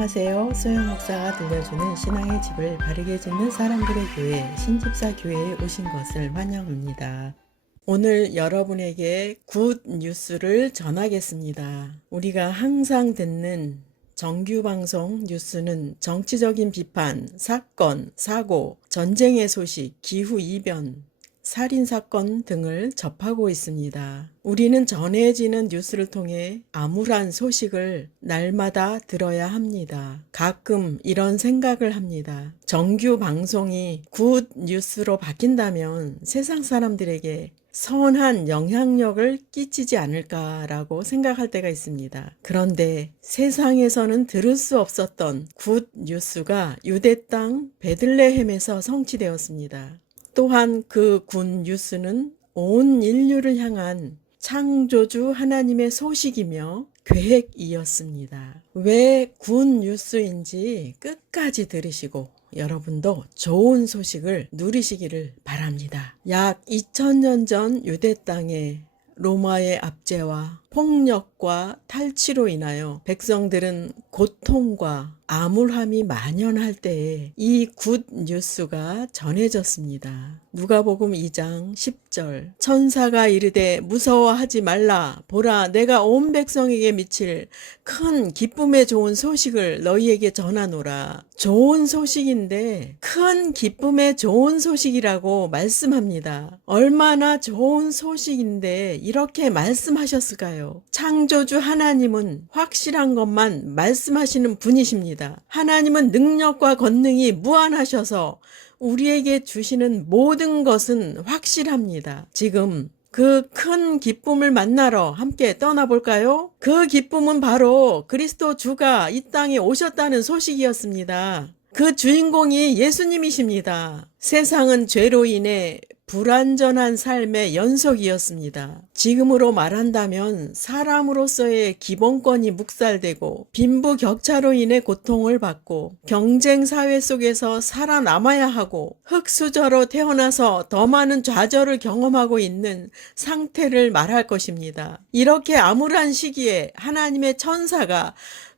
안녕하세요. 소영 목사가 들려주는 신앙의 집을 바르게 짓는 사람들의 교회 신집사 교회에 오신 것을 환영합니다. 오늘 여러분에게 굿 뉴스를 전하겠습니다. 우리가 항상 듣는 정규방송 뉴스는 정치적인 비판, 사건, 사고, 전쟁의 소식, 기후이변, 살인사건 등을 접하고 있습니다. 우리는 전해지는 뉴스를 통해 암울한 소식을 날마다 들어야 합니다. 가끔 이런 생각을 합니다. 정규 방송이 굿 뉴스로 바뀐다면 세상 사람들에게 선한 영향력을 끼치지 않을까라고 생각할 때가 있습니다. 그런데 세상에서는 들을 수 없었던 굿 뉴스가 유대 땅 베들레헴에서 성취되었습니다. 또한 그 굿 뉴스는 온 인류를 향한 창조주 하나님의 소식이며 계획이었습니다. 왜 굿 뉴스인지 끝까지 들으시고 여러분도 좋은 소식을 누리시기를 바랍니다. 약 2000년 전 유대 땅에 로마의 압제와 폭력과 탈취로 인하여 백성들은 고통과 암울함이 만연할 때에 이 굿 뉴스가 전해졌습니다. 누가복음 2장 10절 천사가 이르되 무서워하지 말라 보라 내가 온 백성에게 미칠 큰 기쁨의 좋은 소식을 너희에게 전하노라. 좋은 소식인데 큰 기쁨의 좋은 소식이라고 말씀합니다. 얼마나 좋은 소식인데 이렇게 말씀하셨을까요? 창조주 하나님은 확실한 것만 말씀하시는 분이십니다. 하나님은 능력과 권능이 무한하셔서 우리에게 주시는 모든 것은 확실합니다. 지금 그 큰 기쁨을 만나러 함께 떠나볼까요? 그 기쁨은 바로 그리스도 주가 이 땅에 오셨다는 소식이었습니다. 그 주인공이 예수님이십니다. 세상은 죄로 인해 불완전한 삶의 연속이었습니다. 지금으로 말한다면 사람으로서의 기본권이 묵살되고 빈부격차로 인해 고통을 받고 경쟁사회 속에서 살아남아야 하고 흙수저로 태어나서 더 많은 좌절을 경험하고 있는 상태를 말할 것입니다. 이렇게 암울한 시기에 하나님의 천사가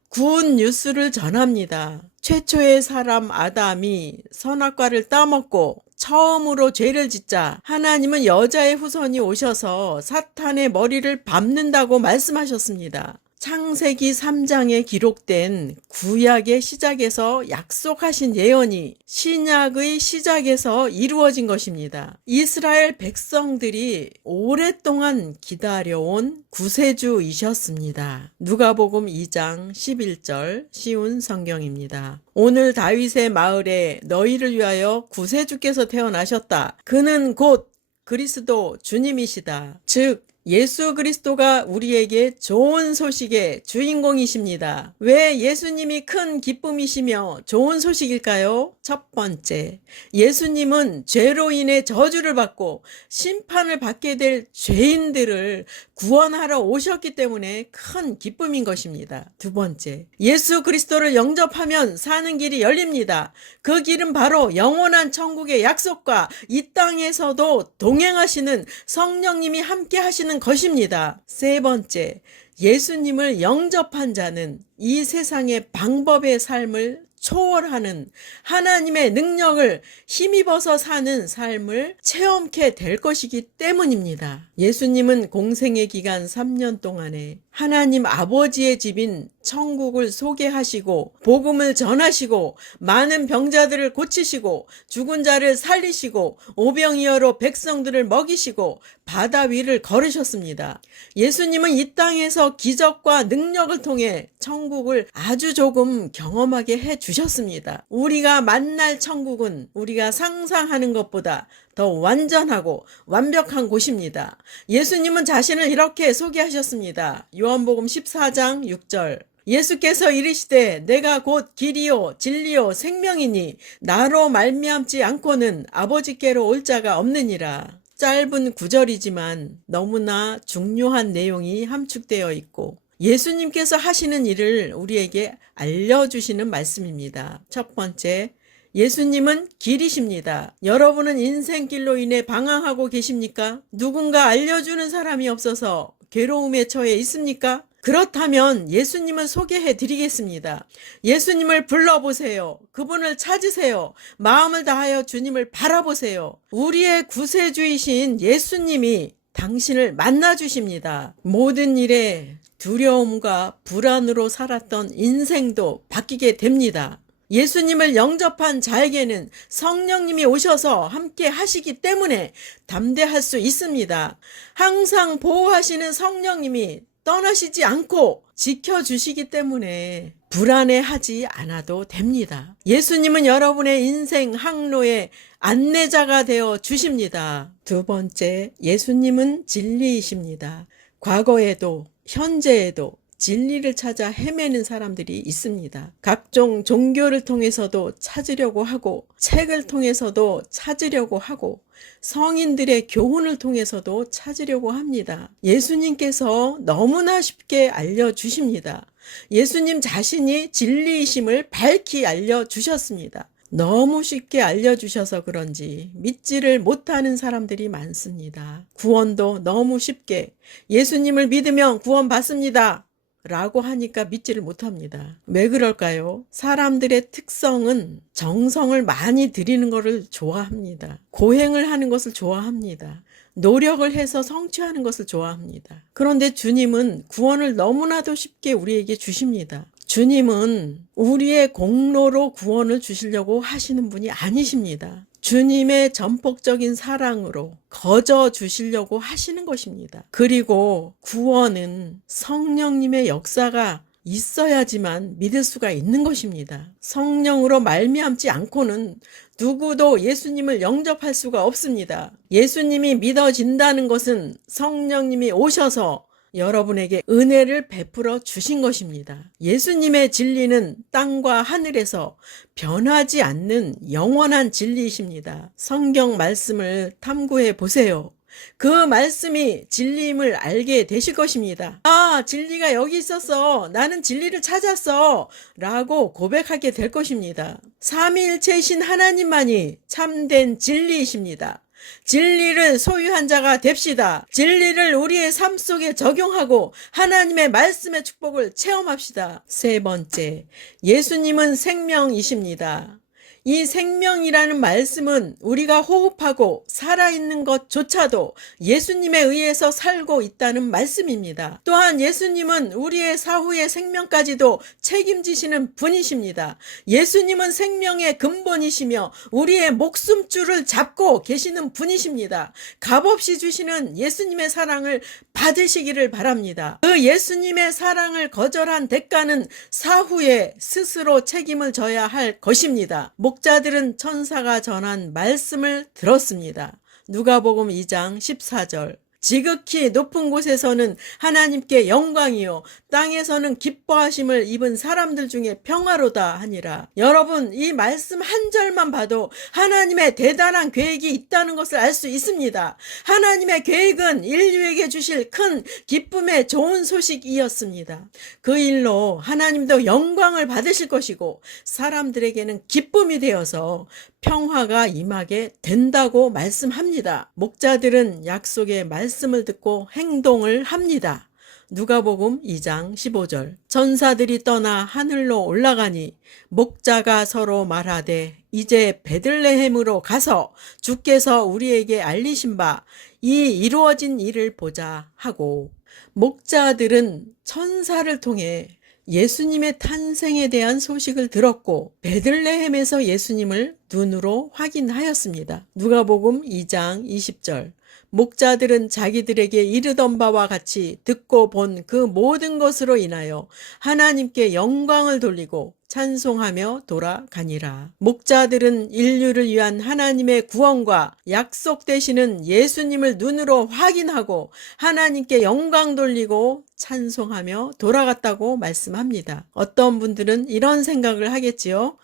굿 뉴스를 전합니다. 최초의 사람 아담이 선악과를 따먹고 처음으로 죄를 짓자 하나님은 여자의 후손이 오셔서 사탄의 머리를 밟는다고 말씀하셨습니다. 창세기 3장에 기록된 구약의 시작에서 약속하신 예언이 신약의 시작에서 이루어진 것입니다. 이스라엘 백성들이 오랫동안 기다려온 구세주이셨습니다. 누가복음 2장 11절 쉬운 성경입니다. 오늘 다윗의 마을에 너희를 위하여 구세주께서 태어나셨다. 그는 곧 그리스도 주님이시다. 즉 예수 그리스도가 우리에게 좋은 소식의 주인공이십니다. 왜 예수님이 큰 기쁨이시며 좋은 소식일까요? 첫 번째, 예수님은 죄로 인해 저주를 받고 심판을 받게 될 죄인들을 구원하러 오셨기 때문에 큰 기쁨인 것입니다. 두 번째, 예수 그리스도를 영접하면 사는 길이 열립니다. 그 길은 바로 영원한 천국의 약속과 이 땅에서도 동행하시는 성령님이 함께 하시는 것입니다. 세 번째, 예수님을 영접한 자는 이 세상의 방법의 삶을 초월하는 하나님의 능력을 힘입어서 사는 삶을 체험케 될 것이기 때문입니다. 예수님은 공생의 기간 3년 동안에 하나님 아버지의 집인 천국을 소개하시고 복음을 전하시고 많은 병자들을 고치시고 죽은 자를 살리시고 오병이어로 백성들을 먹이시고 바다 위를 걸으셨습니다. 예수님은 이 땅에서 기적과 능력을 통해 천국을 아주 조금 경험하게 해주셨습니다. 우리가 만날 천국은 우리가 상상하는 것보다 더 완전하고 완벽한 곳입니다. 예수님은 자신을 이렇게 소개하셨습니다. 요한복음 14장 6절 예수께서 이르시되 내가 곧 길이요 진리요 생명이니 나로 말미암지 않고는 아버지께로 올 자가 없느니라. 짧은 구절이지만 너무나 중요한 내용이 함축되어 있고 예수님께서 하시는 일을 우리에게 알려주시는 말씀입니다. 첫 번째, 예수님은 길이십니다. 여러분은 인생길로 인해 방황하고 계십니까? 누군가 알려주는 사람이 없어서 괴로움에 처해 있습니까? 그렇다면 예수님을 소개해 드리겠습니다. 예수님을 불러보세요. 그분을 찾으세요. 마음을 다하여 주님을 바라보세요. 우리의 구세주이신 예수님이 당신을 만나주십니다. 모든 일에 두려움과 불안으로 살았던 인생도 바뀌게 됩니다. 예수님을 영접한 자에게는 성령님이 오셔서 함께 하시기 때문에 담대할 수 있습니다. 항상 보호하시는 성령님이 떠나시지 않고 지켜주시기 때문에 불안해하지 않아도 됩니다. 예수님은 여러분의 인생 항로의 안내자가 되어 주십니다. 두 번째, 예수님은 진리이십니다. 과거에도 현재에도 진리를 찾아 헤매는 사람들이 있습니다. 각종 종교를 통해서도 찾으려고 하고, 책을 통해서도 찾으려고 하고, 성인들의 교훈을 통해서도 찾으려고 합니다. 예수님께서 너무나 쉽게 알려주십니다. 예수님 자신이 진리이심을 밝히 알려주셨습니다. 너무 쉽게 알려주셔서 그런지 믿지를 못하는 사람들이 많습니다. 구원도 너무 쉽게 예수님을 믿으면 구원받습니다 라고 하니까 믿지를 못합니다. 왜 그럴까요? 사람들의 특성은 정성을 많이 들이는 것을 좋아합니다. 고행을 하는 것을 좋아합니다. 노력을 해서 성취하는 것을 좋아합니다. 그런데 주님은 구원을 너무나도 쉽게 우리에게 주십니다. 주님은 우리의 공로로 구원을 주시려고 하시는 분이 아니십니다. 주님의 전폭적인 사랑으로 거저 주시려고 하시는 것입니다. 그리고 구원은 성령님의 역사가 있어야지만 믿을 수가 있는 것입니다. 성령으로 말미암지 않고는 누구도 예수님을 영접할 수가 없습니다. 예수님이 믿어진다는 것은 성령님이 오셔서 여러분에게 은혜를 베풀어 주신 것입니다. 예수님의 진리는 땅과 하늘에서 변하지 않는 영원한 진리이십니다. 성경 말씀을 탐구해 보세요. 그 말씀이 진리임을 알게 되실 것입니다. 아, 진리가 여기 있었어. 나는 진리를 찾았어. 라고 고백하게 될 것입니다. 삼위일체이신 하나님만이 참된 진리이십니다. 진리를 소유한 자가 됩시다. 진리를 우리의 삶 속에 적용하고 하나님의 말씀의 축복을 체험합시다. 세 번째, 예수님은 생명이십니다. 이 생명이라는 말씀은 우리가 호흡하고 살아있는 것조차도 예수님에 의해서 살고 있다는 말씀입니다. 또한 예수님은 우리의 사후의 생명까지도 책임지시는 분이십니다. 예수님은 생명의 근본이시며 우리의 목숨줄을 잡고 계시는 분이십니다. 값없이 주시는 예수님의 사랑을 받으시기를 바랍니다. 그 예수님의 사랑을 거절한 대가는 사후에 스스로 책임을 져야 할 것입니다. 목자들은 천사가 전한 말씀을 들었습니다. 누가복음 2장 14절. 지극히 높은 곳에서는 하나님께 영광이요 땅에서는 기뻐하심을 입은 사람들 중에 평화로다 하니라. 여러분, 이 말씀 한 절만 봐도 하나님의 대단한 계획이 있다는 것을 알 수 있습니다. 하나님의 계획은 인류에게 주실 큰 기쁨의 좋은 소식이었습니다. 그 일로 하나님도 영광을 받으실 것이고 사람들에게는 기쁨이 되어서 평화가 임하게 된다고 말씀합니다. 목자들은 약속의 말씀을 듣고 행동을 합니다. 누가복음 2장 15절. 천사들이 떠나 하늘로 올라가니 목자가 서로 말하되 이제 베들레헴으로 가서 주께서 우리에게 알리신 바 이 이루어진 일을 보자 하고, 목자들은 천사를 통해 예수님의 탄생에 대한 소식을 들었고 베들레헴에서 예수님을 눈으로 확인하였습니다. 누가복음 2장 20절. 목자들은 자기들에게 이르던 바와 같이 듣고 본 그 모든 것으로 인하여 하나님께 영광을 돌리고 찬송하며 돌아가니라. 목자들은 인류를 위한 하나님의 구원과 약속되시는 예수님을 눈으로 확인하고 하나님께 영광 돌리고 찬송하며 돌아갔다고 말씀합니다. 어떤 분들은 이런 생각을 하겠지요.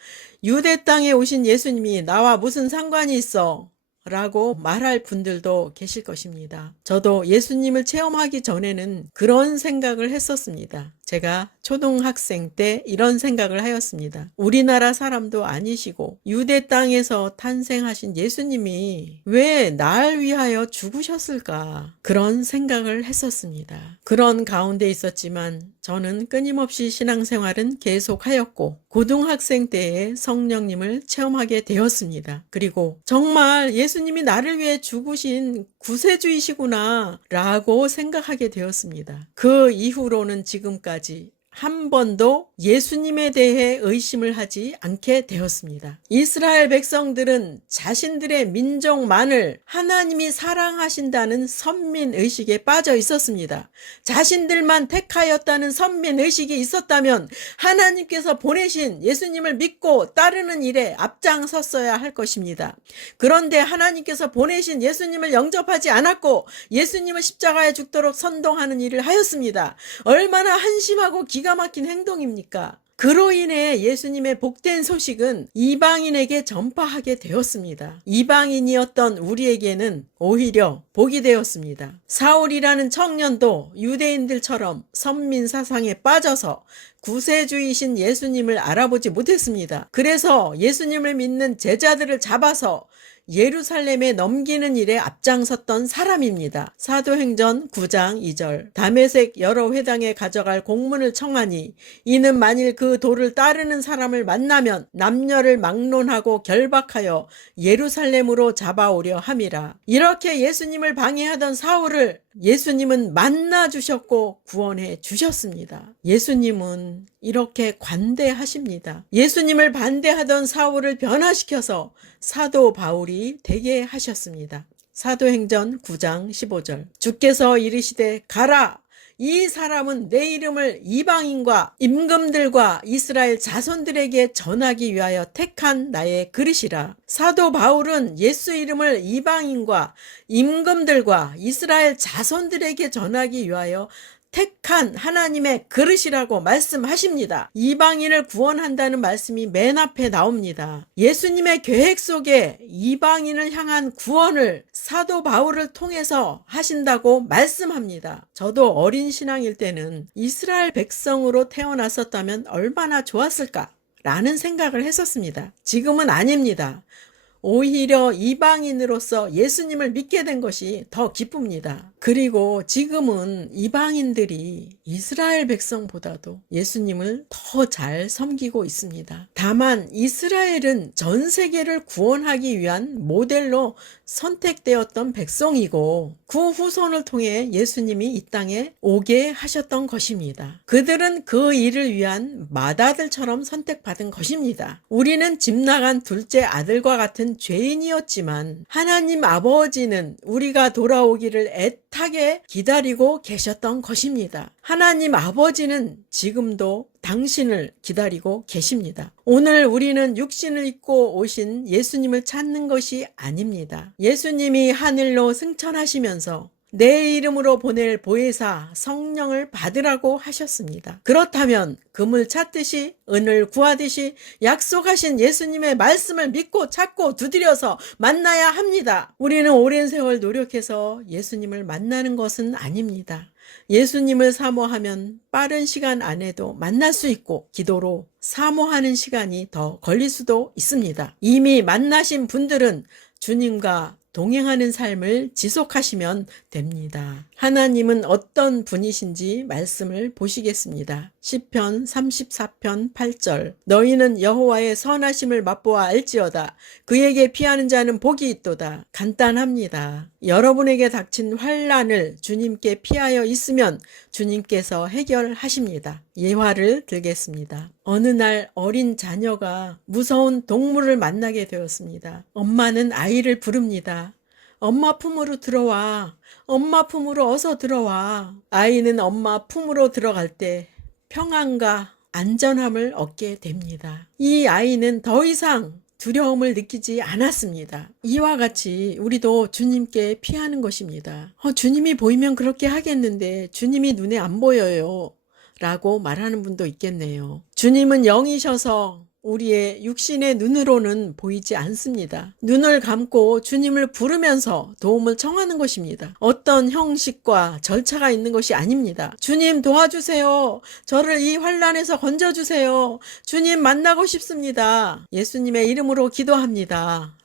유대 땅에 오신 예수님이 나와 무슨 상관이 있어? 라고 말할 분들도 계실 것입니다. 저도 예수님을 체험하기 전에는 그런 생각을 했었습니다. 제가 초등학생 때 이런 생각을 하였습니다. 우리나라 사람도 아니시고 유대 땅에서 탄생하신 예수님이 왜 날 위하여 죽으셨을까? 그런 생각을 했었습니다. 그런 가운데 있었지만 저는 끊임없이 신앙생활은 계속하였고 고등학생 때에 성령님을 체험하게 되었습니다. 그리고 정말 예수님이 나를 위해 죽으신 구세주이시구나 라고 생각하게 되었습니다. 그 이후로는 지금까지 한 번도 예수님에 대해 의심을 하지 않게 되었습니다. 이스라엘 백성들은 자신들의 민족만을 하나님이 사랑하신다는 선민의식에 빠져 있었습니다. 자신들만 택하였다는 선민의식이 있었다면 하나님께서 보내신 예수님을 믿고 따르는 일에 앞장섰어야 할 것입니다. 그런데 하나님께서 보내신 예수님을 영접하지 않았고 예수님을 십자가에 죽도록 선동하는 일을 하였습니다. 얼마나 한심하고 기가 막힌 행동입니까? 그로 인해 예수님의 복된 소식은 이방인에게 전파하게 되었습니다. 이방인이었던 우리에게는 오히려 복이 되었습니다. 사울이라는 청년도 유대인들처럼 선민 사상에 빠져서 구세주이신 예수님을 알아보지 못했습니다. 그래서 예수님을 믿는 제자들을 잡아서 예루살렘에 넘기는 일에 앞장섰던 사람입니다. 사도행전 9장 2절 다메섹 여러 회당에 가져갈 공문을 청하니 이는 만일 그 도를 따르는 사람을 만나면 남녀를 막론하고 결박하여 예루살렘으로 잡아오려 함이라. 이렇게 예수님을 방해하던 사울을 예수님은 만나 주셨고 구원해 주셨습니다. 예수님은 이렇게 관대하십니다. 예수님을 반대하던 사울을 변화시켜서 사도 바울이 되게 하셨습니다. 사도행전 9장 15절 주께서 이르시되 가라 이 사람은 내 이름을 이방인과 임금들과 이스라엘 자손들에게 전하기 위하여 택한 나의 그릇이라. 사도 바울은 예수 이름을 이방인과 임금들과 이스라엘 자손들에게 전하기 위하여 택한 하나님의 그릇이라고 말씀하십니다. 이방인을 구원한다는 말씀이 맨 앞에 나옵니다. 예수님의 계획 속에 이방인을 향한 구원을 사도 바울을 통해서 하신다고 말씀합니다. 저도 어린 신앙일 때는 이스라엘 백성으로 태어났었다면 얼마나 좋았을까? 라는 생각을 했었습니다. 지금은 아닙니다. 오히려 이방인으로서 예수님을 믿게 된 것이 더 기쁩니다. 그리고 지금은 이방인들이 이스라엘 백성보다도 예수님을 더 잘 섬기고 있습니다. 다만 이스라엘은 전 세계를 구원하기 위한 모델로 선택되었던 백성이고 그 후손을 통해 예수님이 이 땅에 오게 하셨던 것입니다. 그들은 그 일을 위한 맏아들처럼 선택받은 것입니다. 우리는 집 나간 둘째 아들과 같은 죄인이었지만 하나님 아버지는 우리가 돌아오기를 애타게 기다리고 계셨던 것입니다. 하나님 아버지는 지금도 당신을 기다리고 계십니다. 오늘 우리는 육신을 입고 오신 예수님을 찾는 것이 아닙니다. 예수님이 하늘로 승천하시면서 내 이름으로 보낼 보혜사 성령을 받으라고 하셨습니다. 그렇다면 금을 찾듯이 은을 구하듯이 약속하신 예수님의 말씀을 믿고 찾고 두드려서 만나야 합니다. 우리는 오랜 세월 노력해서 예수님을 만나는 것은 아닙니다. 예수님을 사모하면 빠른 시간 안에도 만날 수 있고 기도로 사모하는 시간이 더 걸릴 수도 있습니다. 이미 만나신 분들은 주님과 동행하는 삶을 지속하시면 됩니다. 하나님은 어떤 분이신지 말씀을 보시겠습니다. 시편 34편 8절 너희는 여호와의 선하심을 맛보아 알지어다. 그에게 피하는 자는 복이 있도다. 간단합니다. 여러분에게 닥친 환난을 주님께 피하여 있으면 주님께서 해결하십니다. 예화를 들겠습니다. 어느 날 어린 자녀가 무서운 동물을 만나게 되었습니다. 엄마는 아이를 부릅니다. 엄마 품으로 들어와. 엄마 품으로 어서 들어와. 아이는 엄마 품으로 들어갈 때 평안과 안전함을 얻게 됩니다. 이 아이는 더 이상 두려움을 느끼지 않았습니다. 이와 같이 우리도 주님께 피하는 것입니다. 주님이 보이면 그렇게 하겠는데 주님이 눈에 안 보여요. 라고 말하는 분도 있겠네요. 주님은 영이셔서 우리의 육신의 눈으로는 보이지 않습니다. 눈을 감고 주님을 부르면서 도움을 청하는 것입니다. 어떤 형식과 절차가 있는 것이 아닙니다. 주님 도와주세요. 저를 이 환난에서 건져주세요. 주님 만나고 싶습니다. 예수님의 이름으로 기도합니다.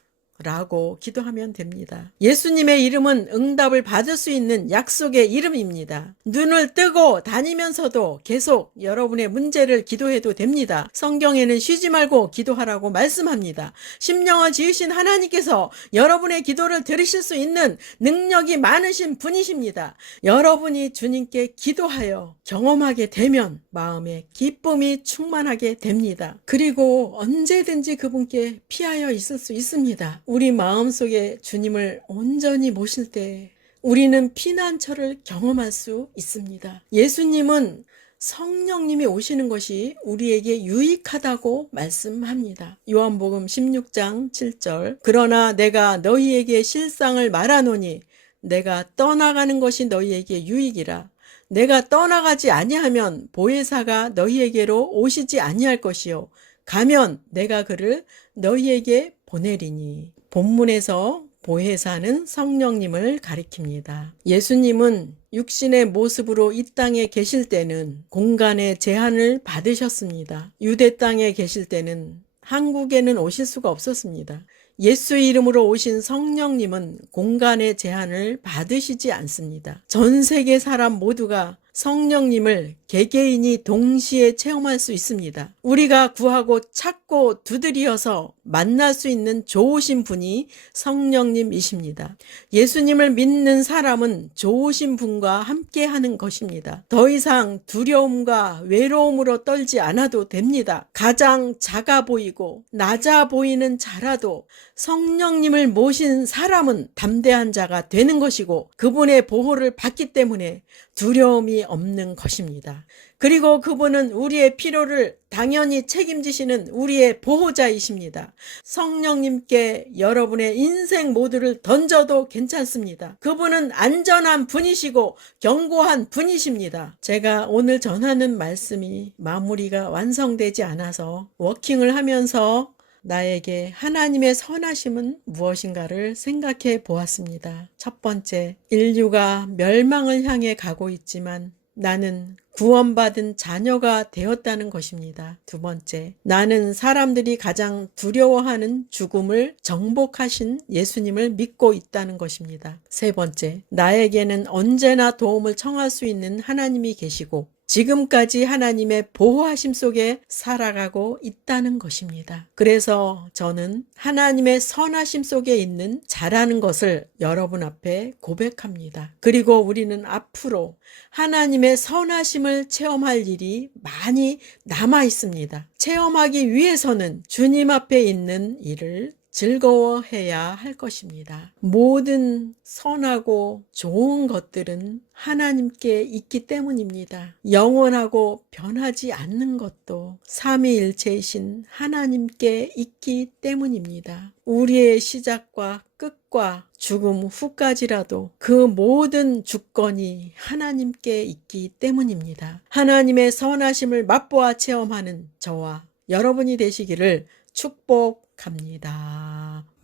라고 기도하면 됩니다. 예수님의 이름은 응답을 받을 수 있는 약속의 이름입니다. 눈을 뜨고 다니면서도 계속 여러분의 문제를 기도해도 됩니다. 성경에는 쉬지 말고 기도하라고 말씀합니다. 심령을 지으신 하나님께서 여러분의 기도를 들으실 수 있는 능력이 많으신 분이십니다. 여러분이 주님께 기도하여 경험하게 되면 마음에 기쁨이 충만하게 됩니다. 그리고 언제든지 그분께 피하여 있을 수 있습니다. 우리 마음속에 주님을 온전히 모실 때 우리는 피난처를 경험할 수 있습니다. 예수님은 성령님이 오시는 것이 우리에게 유익하다고 말씀합니다. 요한복음 16장 7절 그러나 내가 너희에게 실상을 말하노니 내가 떠나가는 것이 너희에게 유익이라. 내가 떠나가지 아니하면 보혜사가 너희에게로 오시지 아니할 것이요 가면 내가 그를 너희에게 보내리니. 본문에서 보혜사는 성령님을 가리킵니다. 예수님은 육신의 모습으로 이 땅에 계실 때는 공간의 제한을 받으셨습니다. 유대 땅에 계실 때는 한국에는 오실 수가 없었습니다. 예수 이름으로 오신 성령님은 공간의 제한을 받으시지 않습니다. 전 세계 사람 모두가 성령님을 개개인이 동시에 체험할 수 있습니다. 우리가 구하고 찾고 두드려서 만날 수 있는 좋으신 분이 성령님이십니다. 예수님을 믿는 사람은 좋으신 분과 함께 하는 것입니다. 더 이상 두려움과 외로움으로 떨지 않아도 됩니다. 가장 작아 보이고 낮아 보이는 자라도 성령님을 모신 사람은 담대한 자가 되는 것이고 그분의 보호를 받기 때문에 두려움이 없는 것입니다. 그리고 그분은 우리의 필요를 당연히 책임지시는 우리의 보호자이십니다. 성령님께 여러분의 인생 모두를 던져도 괜찮습니다. 그분은 안전한 분이시고 견고한 분이십니다. 제가 오늘 전하는 말씀이 마무리가 완성되지 않아서 워킹을 하면서 나에게 하나님의 선하심은 무엇인가를 생각해 보았습니다. 첫 번째, 인류가 멸망을 향해 가고 있지만 나는 구원받은 자녀가 되었다는 것입니다. 두 번째, 나는 사람들이 가장 두려워하는 죽음을 정복하신 예수님을 믿고 있다는 것입니다. 세 번째, 나에게는 언제나 도움을 청할 수 있는 하나님이 계시고 지금까지 하나님의 보호하심 속에 살아가고 있다는 것입니다. 그래서 저는 하나님의 선하심 속에 있는 자라는 것을 여러분 앞에 고백합니다. 그리고 우리는 앞으로 하나님의 선하심을 체험할 일이 많이 남아 있습니다. 체험하기 위해서는 주님 앞에 있는 일을 즐거워해야 할 것입니다. 모든 선하고 좋은 것들은 하나님께 있기 때문입니다. 영원하고 변하지 않는 것도 삼위일체이신 하나님께 있기 때문입니다. 우리의 시작과 끝과 죽음 후까지라도 그 모든 주권이 하나님께 있기 때문입니다. 하나님의 선하심을 맛보아 체험하는 저와 여러분이 되시기를 축복합니다.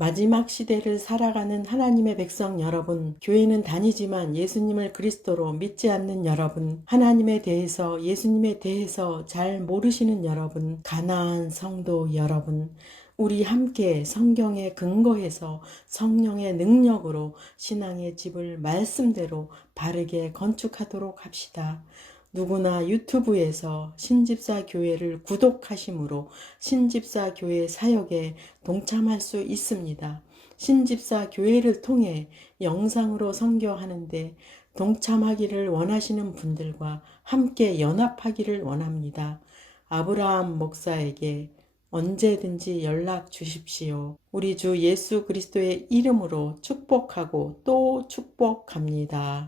마지막 시대를 살아가는 하나님의 백성 여러분, 교회는 다니지만 예수님을 그리스도로 믿지 않는 여러분, 하나님에 대해서 예수님에 대해서 잘 모르시는 여러분, 가나안 성도 여러분, 우리 함께 성경에 근거해서 성령의 능력으로 신앙의 집을 말씀대로 바르게 건축하도록 합시다. 누구나 유튜브에서 신집사 교회를 구독하심으로 신집사 교회 사역에 동참할 수 있습니다. 신집사 교회를 통해 영상으로 선교하는데 동참하기를 원하시는 분들과 함께 연합하기를 원합니다. 아브라함 목사에게 언제든지 연락 주십시오. 우리 주 예수 그리스도의 이름으로 축복하고 또 축복합니다.